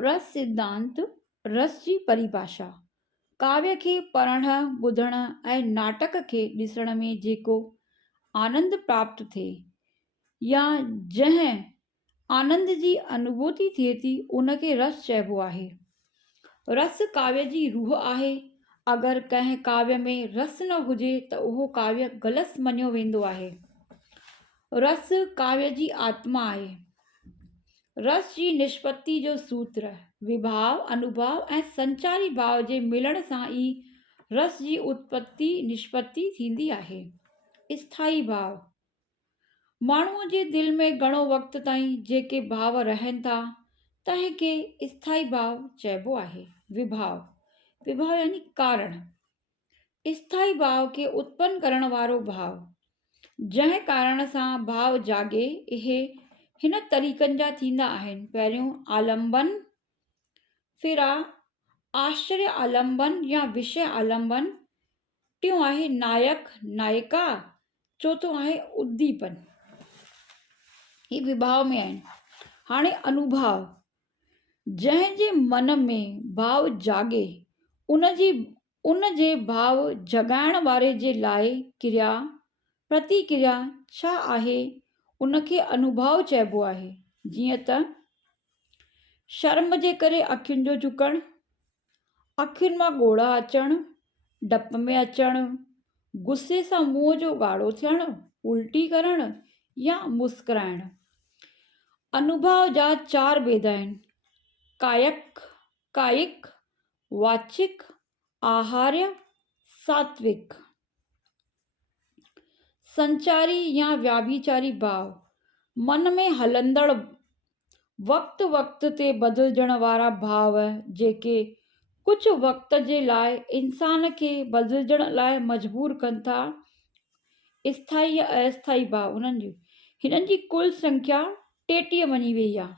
रस सिद्धांत रस जी परिभाषा। काव्य खे पढ़णु ॿुधण ऐं नाटक खे ॾिसण में जेको आनंद प्राप्त थिए या जंहिं आनंद जी अनुभूति थिए थी उनखे रस चइबो आहे। रस काव्य जी रूह आहे। अगरि कंहिं काव्य में रस न हुजे त उहो काव्य ग़लति मञियो वेंदो आहे। रस काव्य जी आत्मा आहे। रस जी निष्पत्ति जो सूत्र विभाव, अनुभव ऐं संचारी भाव जे मिलण सां ई रस जी उत्पत्ति निष्पत्ति थींदी आहे। स्थाई भाव माण्हूअ जे दिलि में घणो वक़्त ताईं जेके भाव रहनि था तंहिंखे स्थाई भाव चइबो आहे। विभाव यानी कारण। स्थाई भाव खे उत्पन्न करण वारो भाव। जंहिं कारण सां भाव जागे इहे हिन तरीक़नि जा थींदा आहिनि। पहिरियों आलंबन, फिर आश्चर्य आलंबन या विषय आलंबन, टियों आहे नायक नायिका, चौथों आहे उद्दीपन। ही विभाव में आहिनि। हाणे अनुभव, जंहिंजे मन में भाव जागे उन जे भाव जगाइण वारे जे लाइ क्रिया प्रतिक्रिया छा आहे उनखे अनुभव चइबो आहे। जीअं त शर्म जे करे अखियुनि जो झुकणु, अखियुनि मां ॻोढ़ा अचणु, डप में अचणु, गुस्से सां मुंहं जो ॻाढ़ो थियणु, उल्टी करणु या मुस्कुराइणु। अनुभव जा 4 भेद आहिनि: कायिक, वाचिक, आहार्य, सात्विक। संचारी या व्याभिचारी भाव मन में हलंदड़ वक़्त ते बदिलजण वारा भाव जेके कुझु वक़्त जे लाइ इंसान खे बदिलजण लाइ मजबूर कनि था। स्थाई या अस्थाई भाव हिननि जी कुल संख्या 33 मञी वई आहे।